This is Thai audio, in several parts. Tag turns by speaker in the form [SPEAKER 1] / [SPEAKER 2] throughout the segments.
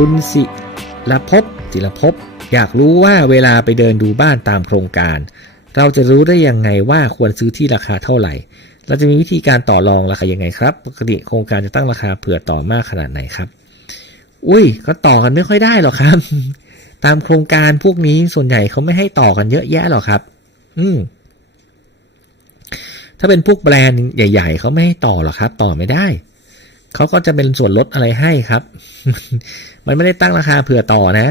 [SPEAKER 1] คุณศิลภพศิลภพอยากรู้ว่าเวลาไปเดินดูบ้านตามโครงการ เราจะรู้ได้ยังไงว่าควรซื้อที่ราคาเท่าไหร่ เราจะมีวิธีการต่อรองราคายังไงครับ ปกติโครงการจะตั้งราคาเผื่อต่อมากขนาดไหนครับ อุ้ยก็ต่อกันไม่ค่อยได้หรอกครับ ตามโครงการพวกนี้ส่วนใหญ่เขาไม่ให้ต่อกันเยอะแยะหรอกครับ อืมถ้าเป็นพวกแบรนด์ใหญ่ ๆเขาไม่ให้ต่อหรอกครับ ต่อไม่ได้ เขาก็จะเป็นส่วนลดอะไรให้ครับ มันไม่ได้ตั้งราคาเผื่อต่อนะ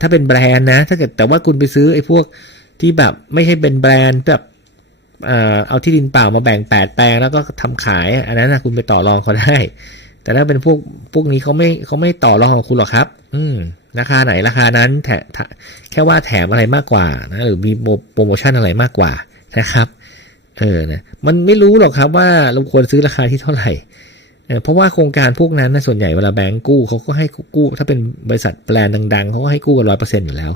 [SPEAKER 1] ถ้าเป็นแบรนด์นะ ถ้าเกิดแต่ว่าคุณไปซื้อไอ้พวกที่แบบไม่ใช่เป็นแบรนด์แบบเอาที่ดินเปล่ามาแบ่งแปดแปลงแล้วก็ทำขาย อันนั้นนะคุณไปต่อรองเขาได้ แต่ถ้าเป็นพวกพวกนี้เขาไม่เขาไม่ต่อรองกับคุณหรอกครับ อืมราคาไหนราคานั้นแถแค่ว่าแถมอะไรมากกว่านะหรือมีโปรโมชั่นอะไรมากกว่านะครับ เออนะมันไม่รู้หรอกครับว่าเราควรซื้อราคาที่เท่าไหร่ เพราะว่าโครงการพวกนั้นนะส่วนใหญ่เวลาแบงก์กู้เขาก็ให้กู้ ถ้าเป็นบริษัทแบรนด์ดัง ๆเขาก็ให้กู้กันร้อยเปอร์เซ็นต์อยู่แล้ว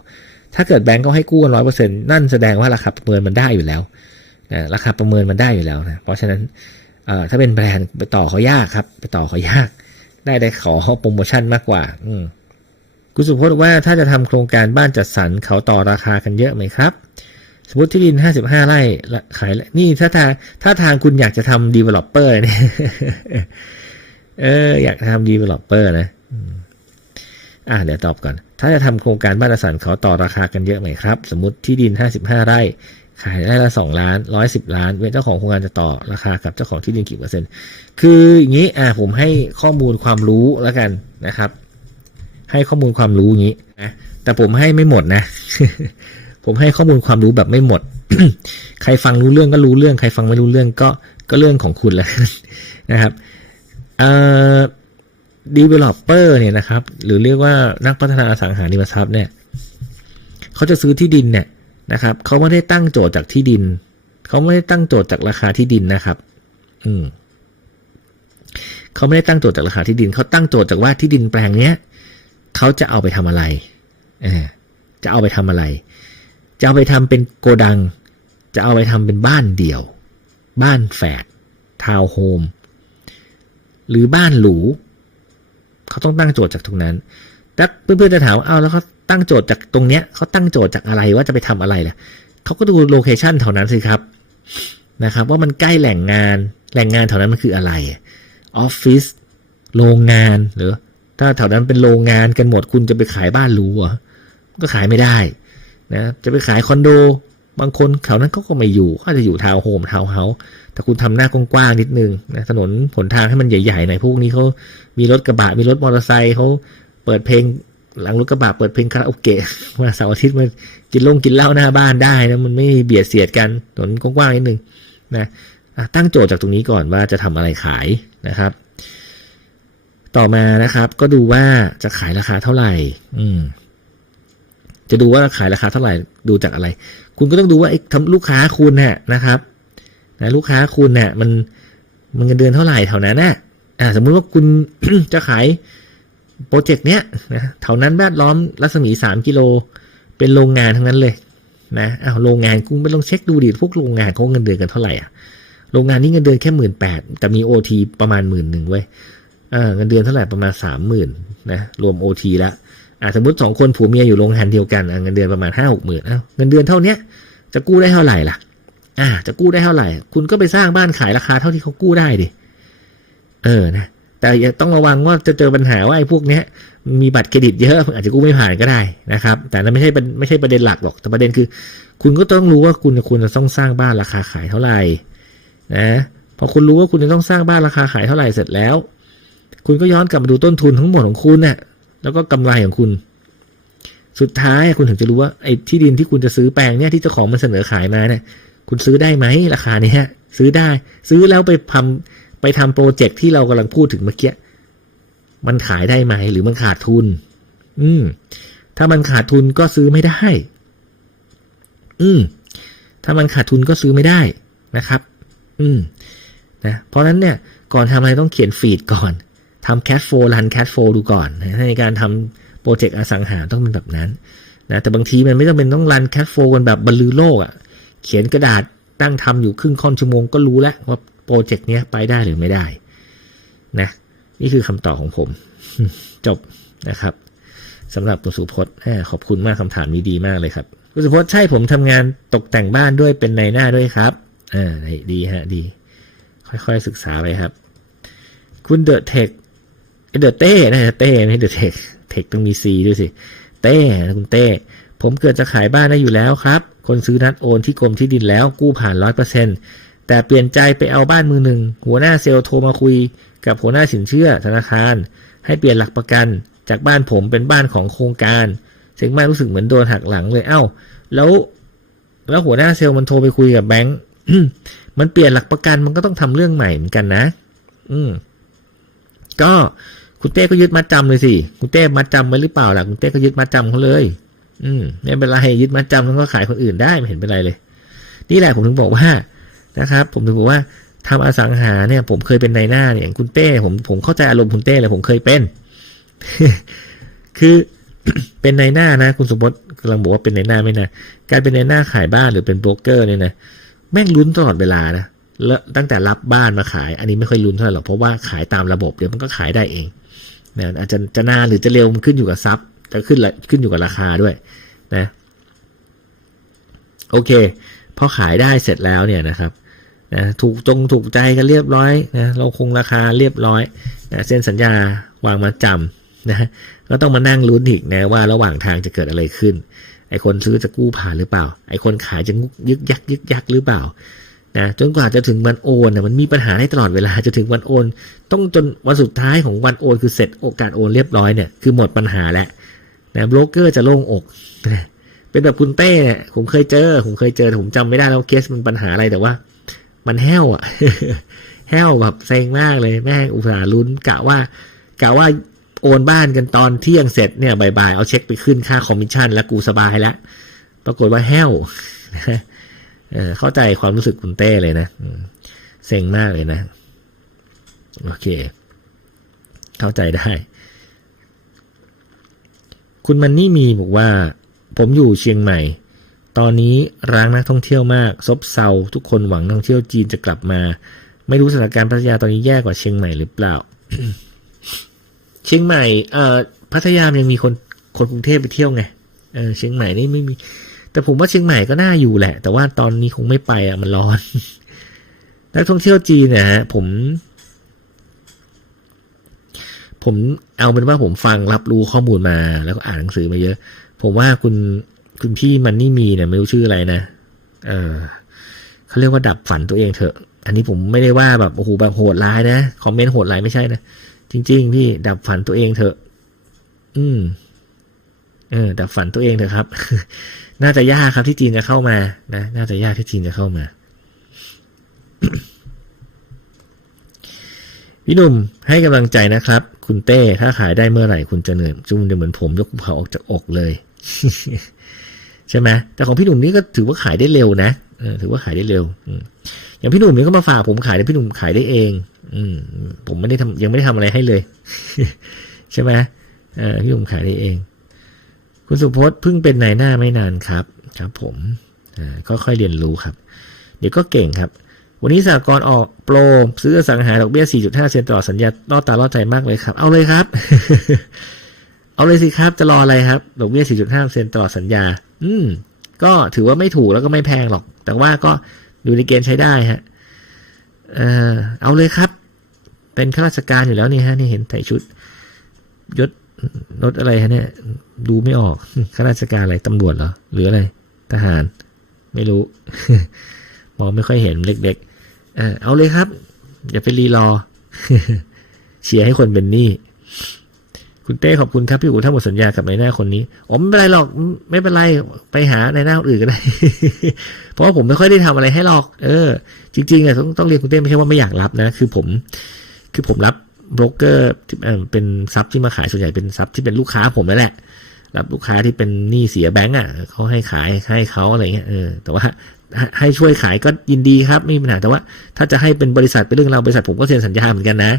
[SPEAKER 1] ถ้าเกิดแบงก์เขาให้กู้กันร้อยเปอร์เซ็นต์นั่นแสดงว่าราคาประเมินมันได้อยู่แล้วนะราคาประเมินมันได้อยู่แล้วนะเพราะฉะนั้นถ้าเป็นแบรนด์ไปต่อเขายากครับ ไปต่อเขายาก ได้ได้ขอโปรโมชั่นมากกว่า อืคุณสุพจน์ว่าถ้าจะทำโครงการบ้านจัดสรรเขาต่อราคากันเยอะไหมครับสมมติที่ดิน 55 ไร่ขายละนี่ถ้าทางถ้าทางคุณอยากจะทำ developer เนี่ย เออ อยากทำ developer นะอ่าเดี๋ยวตอบก่อน ถ้าจะทำโครงการบ้านจัดสรรเขาต่อราคากันเยอะไหมครับ สมมติที่ดิน 55 ไร่ ขายไร่ละ 2 ล้าน 110 ล้าน เจ้าของโครงการจะต่อราคากับเจ้าของที่ดินกี่เปอร์เซ็นต์ คืออย่างนี้อ่าผมให้ข้อมูลความรู้แล้วกันนะครับ ให้ข้อมูลความรู้อย่างนี้นะแต่ผมให้ไม่หมดนะ ผมให้ข้อมูลความรู้แบบไม่หมด ใครฟังรู้เรื่องก็รู้เรื่อง ใครฟังไม่รู้เรื่องก็ก็เรื่องของคุณแล้วนะครับ เอ่อ developer เนี่ยนะครับ หรือเรียกว่านักพัฒนาอสังหาริมทรัพย์เนี่ยเขาจะซื้อที่ดินเนี่ยนะครับเขาไม่ได้ตั้งโจทย์จากที่ดินเขาไม่ได้ตั้งโจทย์จากราคาที่ดินนะครับ อืมเขาไม่ได้ตั้งโจทย์จากราคาที่ดินเขาตั้งโจทย์จากว่าที่ดินแปลงเนี้ยเขาจะเอาไปทำอะไรเออจะเอาไปทำอะไร จะเอาไปทำเป็นโกดัง จะเอาไปทำเป็นบ้านเดี่ยว บ้านแฝดทาวน์โฮม หรือบ้านหรู เขาต้องตั้งโจทย์จากตรงนั้นแต่เพื่อนๆจะถามว่าเอาแล้วเขาตั้งโจทย์จากตรงเนี้ยเขาตั้งโจทย์จากอะไรว่าจะไปทำอะไรล่ะเขาก็ดูโลเคชันแถวนั้นสิครับนะครับ ว่ามันใกล้แหล่งงานแหล่งงานแถวนั้นมันคืออะไรออฟฟิศโรงงานหรือ ถ้าแถวนั้นเป็นโรงงานกันหมดคุณจะไปขายบ้านหรูเหรอก็ขายไม่ได้นะจะไปขายคอนโด บางคนแถวนั้นเขาก็ไม่อยู่เขาจะอยู่ทาวน์โฮมทาวน์เฮาส์แต่คุณทำหน้ากว้างๆนิดนึงนะถนนผลทางให้มันใหญ่ๆหน่อยพวกนี้เขามีรถกระบะมีรถมอเตอร์ไซค์เขาเปิดเพลงหลังรถกระบะเปิดเพลงคาราโอเกะมาเสาร์อาทิตย์มากินลงกินเหล้าหน้าบ้านได้นะมันไม่เบียดเสียดกันถนนกว้างๆนิดนึงนะตั้งโจทย์จากตรงนี้ก่อนว่าจะทำอะไรขายนะครับ ต่อมานะครับก็ดูว่าจะขายราคาเท่าไหร่ อืมจะดูว่าขายราคาเท่าไหร่ดูจากอะไร คุณก็ต้องดูว่าไอ้ทำลูกค้าคุณน่ะนะครับนะลูกค้าคุณน่ะมันมันเงินเดือนเท่าไหร่แถวนั้นน่ะอ่าสมมุติว่าคุณจะขายโปรเจกต์เนี้ยนะแถวนั้นแวดล้อมรัศมีสามกิโล เป็นโรงงานทั้งนั้นเลยนะอ้าวโรงงานคุณไปลองเช็คดูดิพวกโรงงานเขาเงินเดือนกันเท่าไหร่อะโรงงานนี้เงินเดือนแค่หมื่นแปดแต่มีโอทีประมาณหมื่นหนึ่งเว้ยเออเงินเดือนเท่าไหร่ประมาณสามหมื่นนะรวมโอทีแล้ว สมมติสองคนผัวเมียอยู่โรงงานเดียวกันเงินเดือนประมาณห้าหกหมื่นเงินเดือนเท่าเนี้ยจะกู้ได้เท่าไหร่ล่ะ อ่า จะกู้ได้เท่าไหร่ คุณก็ไปสร้างบ้านขายราคาเท่าที่เขากู้ได้ดิ เออนะ แต่ต้องระวังว่าจะเจอปัญหาว่าไอ้พวกเนี้ย มีบัตรเครดิตเยอะอาจจะกู้ไม่ผ่านก็ได้นะครับ แต่นั่นไม่ใช่เป็นไม่ใช่ประเด็นหลักหรอก แต่ประเด็นคือ คุณก็ต้องรู้ว่าคุณคุณจะต้องสร้างบ้านราคาขายเท่าไหร่ นะพอคุณรู้ว่าคุณจะต้องสร้างบ้านราคาขายเท่าไหร่เสร็จแล้ว คุณก็ย้อนกลับมาดูต้นทุนทั้งหมดของคุณเนะ่ย แล้วก็กำไรของคุณ สุดท้ายคุณถึงจะรู้ว่าไอ้ที่ดินที่คุณจะซื้อแปลงเนี่ยที่เจ้าของมันเสนอขายมาเนี่ย คุณซื้อได้ไหมราคาเนี้ยซื้อได้ ซื้อแล้วไปทำไปทำโปรเจกต์ที่เรากำลังพูดถึงเมื่อกี้มันขายได้ไหม หรือมันขาดทุน อืม ถ้ามันขาดทุนก็ซื้อไม่ได้ อืม ถ้ามันขาดทุนก็ซื้อไม่ได้นะครับ อืม นะ เพราะนั้นเนี่ย ก่อนทำอะไรต้องเขียนฟีดก่อน ทำแคชโฟลันแคชโฟดูก่อนนะในการทำโปรเจกต์อสังหาต้องเป็นแบบนั้นนะแต่บางทีมันไม่ต้องเป็นต้องรันแคชโฟกันแบบบรรลือโลกอะ่ะ เขียนกระดาษตั้งทำอยู่ครึ่งค่อนชั่วโมงก็รู้แล้วว่าโปรเจกต์เนี้ยไปได้หรือไม่ได้นะนี่คือคำตอบของผม จบนะครับสำหรับคุณสุพจน์ขอบคุณมากคำถามนี้ดีมากเลยครับคุณสุพจน์ใช่ผมทำงานตกแต่งบ้านด้วยเป็นในหน้าด้วยครับอ่าดีฮะดี ค่อยๆศึกษาไปครับ คุณเดอะเทค เดอะเต้นะเต้ไม่เดอะเทคเทคต้องมีซีด้วยสิเต้นะคุณเต้ ผมเกิดจะขายบ้านได้อยู่แล้วครับ คนซื้อนัดโอนที่กรมที่ดินแล้วกู้ผ่านร้อยเปอร์เซ็นแต่เปลี่ยนใจไปเอาบ้านมือหนึ่งหัวหน้าเซลล์โทรมาคุย กับหัวหน้าสินเชื่อธนาคาร ให้เปลี่ยนหลักประกัน จากบ้านผมเป็นบ้านของโครงการเซ็งมากรู้สึกเหมือนโดนหักหลังเลย เอ้า แล้ว แล้วหัวหน้าเซลล์มันโทรไปคุยกับแบงค์มันเปลี่ยนหลักประกันมันก็ต้องทำเรื่องใหม่เหมือนกันนะ อืม ก็ คุณเต้ก็ยึดมัดจำเลยสิคุณเต้มัดจำไว้หรือเปล่าล่ะคุณเต้ก็ยึดมัดจำเขาเลย อืมไม่เป็นไรยึดมัดจำแล้วก็ขายคนอื่นได้ไม่เห็นเป็นไรเลย นี่แหละผมถึงบอกว่านะครับ ผมถึงบอกว่าทำอสังหาเนี่ย ผมเคยเป็นนายหน้าเนี่ยอย่างคุณเต้ผมผมเข้าใจอารมณ์คุณเต้เลยผมเคยเป็น คือเป็นนายหน้านะ คุณสมบัติกำลังบอกว่าเป็นนายหน้าไม่นะการเป็นนายหน้าขายบ้านหรือเป็นโบรกเกอร์เนี่ยนะแม่งลุ้นตลอดเวลานะแล้วตั้งแต่รับบ้านมาขาย อันนี้ไม่ค่อยลุ้นเท่าไหร่หรอกเพราะว่าขายตามระบบเดี๋ยวมันก็ขายได้เอง นะอาจจะจะนานหรือจะเร็วมันขึ้นอยู่กับซับจะขึ้นขึ้นอยู่กับราคาด้วยนะโอเคพอขายได้เสร็จแล้วเนี่ยนะครับนะถูกจงถูกใจกันเรียบร้อยนะเราคงราคาเรียบร้อยนะเซ็นสัญญาวางมาจำนะก็ต้องมานั่งลุ้นอีกนะว่าระหว่างทางจะเกิดอะไรขึ้น ไอคนซื้อจะกู้ผ่านหรือเปล่า ไอคนขายจะงุกยึกยักยึกยักหรือเปล่า นะจนกว่าจะถึงวันโอนนะมันมีปัญหาให้ตลอดเวลาจะถึงวันโอน ต้องจนวันสุดท้ายของวันโอน คือเสร็จโอกาสโอนเรียบร้อยเนี่ยคือหมดปัญหาแล้วนะโบรกเกอร์จะโล่งอกนะเป็นแบบคุณเต้เนี่ยผมเคยเจอ ผมเคยเจอแต่ผมจำไม่ได้แล้วเคสมันปัญหาอะไรแต่ว่า มันแห้วอะแห้วแบบเซ็งมากเลยแม่อุตส่าห์ลุ้นกะว่ากะว่าโอนบ้านกันตอนเที่ยงเสร็จเนี่ยบ่ายๆเอาเช็คไปขึ้นค่าคอมมิชชั่นแล้วกูสบายแล้วปรากฏว่าแห้วเออ เข้าใจความรู้สึกคุณเต้เลยนะเซ็งมากเลยนะ โอเค เข้าใจได้ คุณมันนี่มีบอกว่า ผมอยู่เชียงใหม่ ตอนนี้ร้างนักท่องเที่ยวมาก ซบเซาทุกคนหวังนักท่องเที่ยวจีนจะกลับมา ไม่รู้สถานการณ์พัทยาตอนนี้แย่กว่าเชียงใหม่หรือเปล่า เชียงใหม่เอ่อพัทยายังมีคนคนกรุงเทพไปเที่ยวไงเออเชียงใหม่นี่ไม่มี แต่ผมว่าเชียงใหม่ก็น่าอยู่แหละ แต่ว่าตอนนี้คงไม่ไปอะมันร้อน นักท่องเที่ยวจีนเนี่ยฮะผม ผมเอาเป็นว่าผมฟังรับรู้ข้อมูลมาแล้วก็อ่านหนังสือมาเยอะ ผมว่าคุณคุณพี่มันนี่มีเนี่ยไม่รู้ชื่ออะไรนะเออเขาเรียกว่าดับฝันตัวเองเถอะ อันนี้ผมไม่ได้ว่าแบบโอ้โหแบบโหดร้ายนะคอมเมนต์โหดร้ายไม่ใช่นะจริง ๆ พี่ดับฝันตัวเองเถอะ อืม เออดับฝันตัวเองเถอะครับ น่าจะยากครับที่จีนจะเข้ามานะ น่าจะยากที่จีนจะเข้ามา พี่หนุ่มให้กำลังใจนะครับ คุณเต้ ถ้าขายได้เมื่อไหร่คุณจะเหนื่อยจุ่มจะเหมือนผมยกภูเขาออกจากอกเลยใช่ไหมแต่ของพี่หนุ่มนี่ก็ถือว่าขายได้เร็วนะเออถือว่าขายได้เร็วอย่างพี่หนุ่มนี่ก็มาฝากผมขายแต่พี่หนุ่มขายได้เอง อืมผมไม่ได้ทำยังไม่ได้ทำอะไรให้เลย ใช่ไหมพี่หนุ่มขายได้เอง คุณสุพจน์เพิ่งเป็นนายหน้าไม่นานครับครับ ผมก็ค่อยเรียนรู้ครับ เดี๋ยวก็เก่งครับ วันนี้สากลออกโปรซื้อสังหาดอกเบี้ย 4.5 เซนต์ต่อสัญญาลอตาลอใจมากเลยครับ เอาเลยครับ เอาเลยสิครับ จะรออะไรครับ ดอกเบี้ย 4.5 เซนต์ต่อสัญญา อืม ก็ถือว่าไม่ถูกแล้วก็ไม่แพงหรอก แต่ว่าก็อยู่ในเกณฑ์ใช้ได้ฮะ เออเอาเลยครับ เป็นข้าราชการอยู่แล้วนี่ฮะ นี่เห็นใส่ชุดยศ รถอะไรฮะเนี่ย ดูไม่ออกข้าราชการอะไรตำรวจเหรอหรืออะไร ทหาร ไม่รู้ มองไม่ค่อยเห็นเล็กๆเออเอาเลยครับ อย่าไปรีรอ เชียร์ให้คนเป็นหนี้คุณเต้ขอบคุณครับพี่อู๋ถ้าหมดสัญญากับนายหน้าคนนี้อ๋อไม่เป็นไรหรอก ไม่เป็นไรไปหานายหน้าคนอื่นก็ได้ เพราะว่าผมไม่ค่อยได้ทำอะไรให้หรอก เออ จริงๆอะต้องต้องเรียนคุณเต้ไม่ใช่ว่าไม่อยากรับนะ คือผม คือผมรับ โบรกเกอร์ที่เป็นซับที่มาขายส่วนใหญ่เป็นซับที่เป็นลูกค้าผมนั่นแหละรับลูกค้าที่เป็นหนี้เสียแบงก์อะเขาให้ขายให้เขาอะไรเงี้ยเออแต่ว่าให้ช่วยขายก็ยินดีครับไม่มีปัญหาแต่ว่าถ้าจะให้เป็นบริษัทเป็นเรื่องเราบริษัทผมก็เซ็นสัญญาเหมือนกันนะ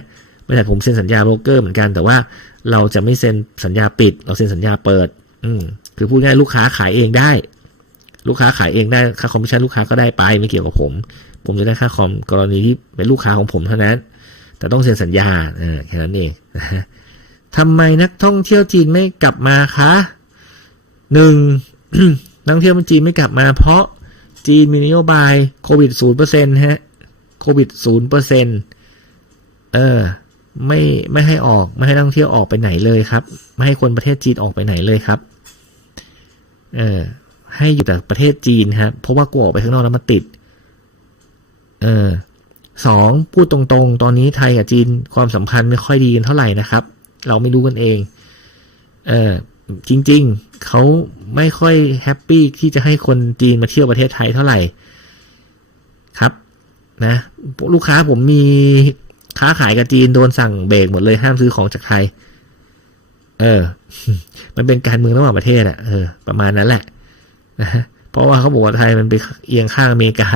[SPEAKER 1] บริษัทผมเซ็นสัญญาโบรกเกอร์เหมือนกันแต่ว่าเราจะไม่เซ็นสัญญาปิด เราเซ็นสัญญาเปิด อืมคือพูดง่ายลูกค้าขายเองได้ ลูกค้าขายเองได้ค่าคอมมิชชั่นลูกค้าก็ได้ไปไม่เกี่ยวกับผม ผมจะได้ค่าคอมกรณีที่เป็นลูกค้าของผมเท่านั้น แต่ต้องเซ็นสัญญาเออแค่นั้นเองนะฮะทำไมนักท่องเที่ยวจีนไม่กลับมาคะหนึ่งนักท่องเที่ยวจีนไม่กลับมา เพราะจีนมีนโยบายโควิดศูนย์เปอร์เซ็นฮะโควิดศูนย์เปอร์เซ็นเออไม่ไม่ให้ออกไม่ให้นักท่องเที่ยวออกไปไหนเลยครับ ไม่ให้คนประเทศจีนออกไปไหนเลยครับ เออให้อยู่แต่ประเทศจีนครับเพราะว่ากลัวออกไปข้างนอกแล้วมันติด เออ สองพูดตรงๆ ตอนนี้ไทยกับจีนความสัมพันธ์ไม่ค่อยดีกันเท่าไหร่นะครับ เราไม่รู้กันเอง เออจริง ๆ เขาไม่ค่อยแฮปปี้ที่จะให้คนจีนมาเที่ยวประเทศไทยเท่าไหร่ครับ นะ ลูกค้าผมมีค้าขายกับจีนโดนสั่งเบรกหมดเลยห้ามซื้อของจากไทย เออ มันเป็นการเมืองระหว่างประเทศอะเออประมาณนั้นแหละนะฮะเพราะว่าเขาบอกว่าไทยมันไปเอียงข้างอเมริกา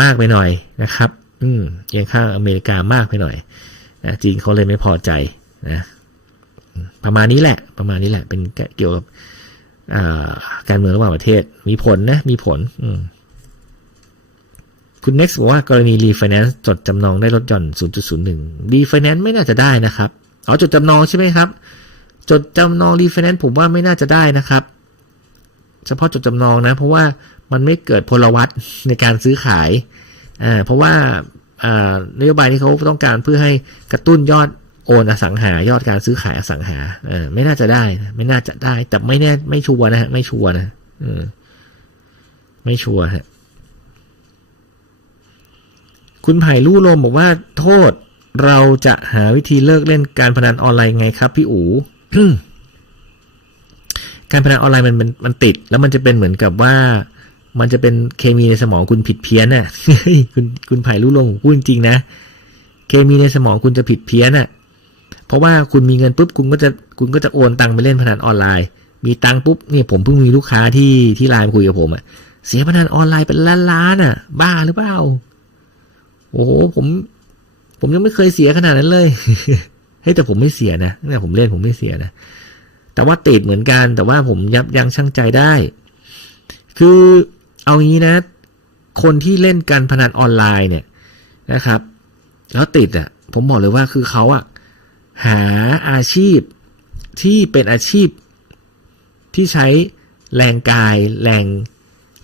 [SPEAKER 1] มากไปหน่อยนะครับ อืมเอียงข้างอเมริกามากไปหน่อยนะจีนเขาเลยไม่พอใจนะประมาณนี้แหละ ประมาณนี้แหละ เป็นเกี่ยวกับการเมืองระหว่างประเทศ มีผลนะ มีผล อืมคุณ next บอกว่ากรณีรีไฟแนนซ์จดจำนองได้ลดหย่อน 0.01รีไฟแนนซ์ไม่น่าจะได้นะครับอ๋อจดจำนองใช่ไหมครับ จดจำนองรีไฟแนนซ์ผมว่าไม่น่าจะได้นะครับ เฉพาะจดจำนองนะ เพราะว่ามันไม่เกิดพลวัตในการซื้อขาย เพราะว่าอ่านโยบายที่เขาต้องการเพื่อให้กระตุ้นยอดโอนอสังหายอดการซื้อขายอสังหาเออไม่น่าจะได้นะไม่น่าจะได้ แต่ไม่แน่ไม่ชัวร์นะฮะไม่ชัวร์นะเออไม่ชัวร์ฮะคุณไผ่ลู่ลมบอกว่า โทษเราจะหาวิธีเลิกเล่นการพนันออนไลน์ไงครับ พี่อู๋การพนันออนไลน์มันมันมันติด แล้วมันจะเป็นเหมือนกับว่า มันจะเป็นเคมีในสมองคุณผิดเพี้ยนน่ะคุณคุณไผ่ลู่ลมพูดจริงนะ เคมีในสมองคุณจะผิดเพี้ยนน่ะ เพราะว่าคุณมีเงินปุ๊บคุณก็จะคุณก็จะโอนตังไปเล่นพนันออนไลน์ มีตังปุ๊บเนี่ยผมเพิ่งมีลูกค้าที่ที่ไลน์คุยกับผมอะเสียพนันออนไลน์เป็นล้านล้านอะบ้าหรือเปล่าโอ้โหผม ผมยังไม่เคยเสียขนาดนั้นเลยเฮ้ยแต่ผมไม่เสียนะเนี่ยผมเล่นผมไม่เสียนะแต่ว่าติดเหมือนกัน แต่ว่าผมยับยั้งชั่งใจได้ คือ เอางี้นะ คนที่เล่นการพนันออนไลน์เนี่ยนะครับ แล้วติดอะผมบอกเลยว่าคือเขาอะหาอาชีพที่เป็นอาชีพที่ใช้แรงกาย แรง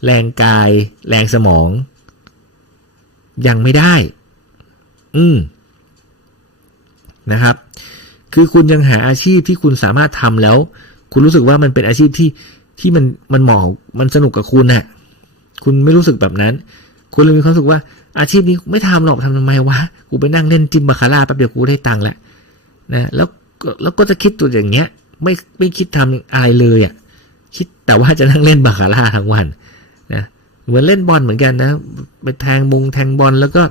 [SPEAKER 1] แรงกาย แรงสมอง ยังไม่ได้ อืมนะครับ คือคุณยังหาอาชีพที่คุณสามารถทำแล้ว คุณรู้สึกว่ามันเป็นอาชีพที่ที่มันมันเหมาะมันสนุกกับคุณน่ะ คุณไม่รู้สึกแบบนั้น คุณเลยมีความรู้สึกว่า อาชีพนี้ไม่ทำหรอกทำทำไมวะกูไปนั่งเล่นจิมบาคาร่าแป๊บเดียวกูได้ตังค์แล้วนะแล้วแล้วก็จะคิดตัวอย่างเงี้ย ไม่ไม่คิดทำอะไรเลยอะคิดแต่ว่าจะนั่งเล่นบาคาร่าทั้งวันนะเหมือนเล่นบอลเหมือนกันนะไปแทงมุงแทงบอลแล้วก็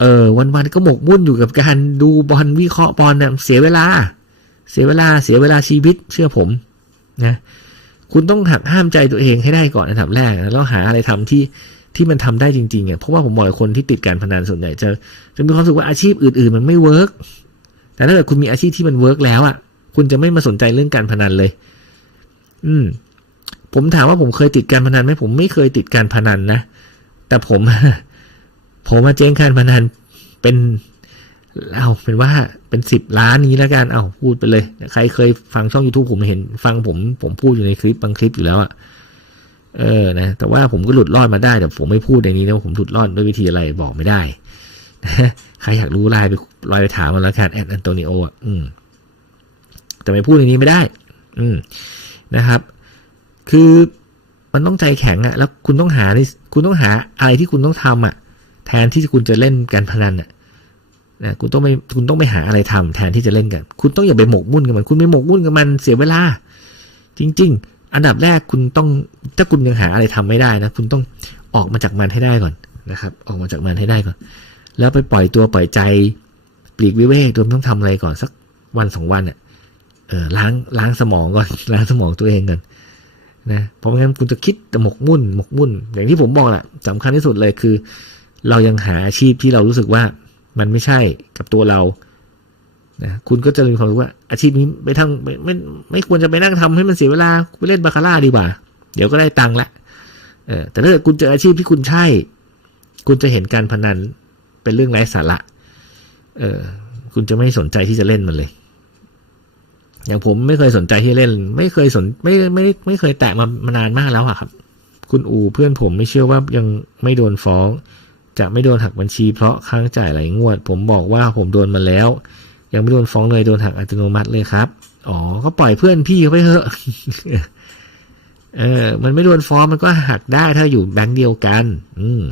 [SPEAKER 1] เออวันๆก็หมกมุ่นอยู่กับการดูบอลวิเคราะห์บอลเนี่ยเสียเวลา เสียเวลาเสียเวลาชีวิตเชื่อผม นะ คุณต้องหักห้ามใจตัวเองให้ได้ก่อนอันดับแรกแล้วหาอะไรทำที่ที่มันทำได้จริงๆอะเพราะว่าผมบอกคนที่ติดการพนันส่วนใหญ่จะจะมีความรู้สึกว่าอาชีพอื่นๆ มันไม่เวิร์กแต่ถ้าเกิดคุณมีอาชีพที่มันเวิร์กแล้วอะคุณจะไม่มาสนใจเรื่องการพนันเลย อืม ผมถามว่าผมเคยติดการพนันไหมผมไม่เคยติดการพนันนะแต่ผม ผมมาเจ๊งการพนันเป็น เอาเป็นว่าเป็นสิบล้านนี้แล้วกันเอาพูดไปเลย ใครเคยฟังช่อง YouTube ผมเห็น ฟังผมผมพูดอยู่ในคลิปบางคลิปอยู่แล้วอะเออนะแต่ว่าผมก็หลุดรอดมาได้แต่ผมไม่พูดในนี้นะผมหลุดรอดด้วยวิธีอะไรบอกไม่ได้ใครอยากรู้ไลน์ไปไลน์ไปถามมาแล้วกันแอดอันโตนิโออะอืมแต่ไม่พูดในนี้ไม่ได้ อืมนะครับ คือมันต้องใจแข็งอะแล้วคุณต้องหาคุณต้องหาอะไรที่คุณต้องทำอะแทนที่คุณจะเล่นการพนันอะ นะคุณต้องไปคุณต้องไปหาอะไรทำแทนที่จะเล่นกัน คุณต้องอย่าไปหมกมุ่นกับมัน คุณไปหมกมุ่นกับมันเสียเวลา จริง ๆ อันดับแรกคุณต้องถ้าคุณยังหาอะไรทำไม่ได้นะ คุณต้องออกมาจากมันให้ได้ก่อนนะครับ ออกมาจากมันให้ได้ก่อน แล้วไปปล่อยตัวปล่อยใจปลีกวิเวกตัวต้องทำอะไรก่อนสักวันสองวันอะเออล้างล้างสมองก่อนล้างสมองตัวเองก่อนนะเพราะงั้นคุณจะคิดแต่หมกมุ่นหมกมุ่น อย่างที่ผมบอกแหละสำคัญที่สุดเลยคือ เรายังหาอาชีพที่เรารู้สึกว่า มันไม่ใช่กับตัวเรานะคุณก็จะมีความรู้ว่า อาชีพนี้ไปทำไม่ไม่ไม่ควรจะไปนั่งทำให้มันเสียเวลาไปเล่นบาคาร่าดีกว่า เดี๋ยวก็ได้ตังค์ละเออแต่ถ้าเกิดคุณเจออาชีพที่คุณใช่ คุณจะเห็นการพนันเป็นเรื่องไร้สาระเออคุณจะไม่สนใจที่จะเล่นมันเลย อย่างผมไม่เคยสนใจที่เล่น ไม่เคยสนไม่ไม่ไม่เคยแตะมามานานมากแล้วอะครับ คุณอูเพื่อนผมไม่เชื่อว่ายังไม่โดนฟ้อง จะไม่โดนหักบัญชีเพราะค้างจ่ายหลายงวด ผมบอกว่าผมโดนมาแล้ว ยังไม่โดนฟ้องเลยโดนหักอัตโนมัติเลยครับ อ๋อ ก็ปล่อยเพื่อนพี่เขาไปเถอะ เออ มันไม่โดนฟ้องมันก็หักได้ถ้าอยู่แบงค์เดียวกัน อืม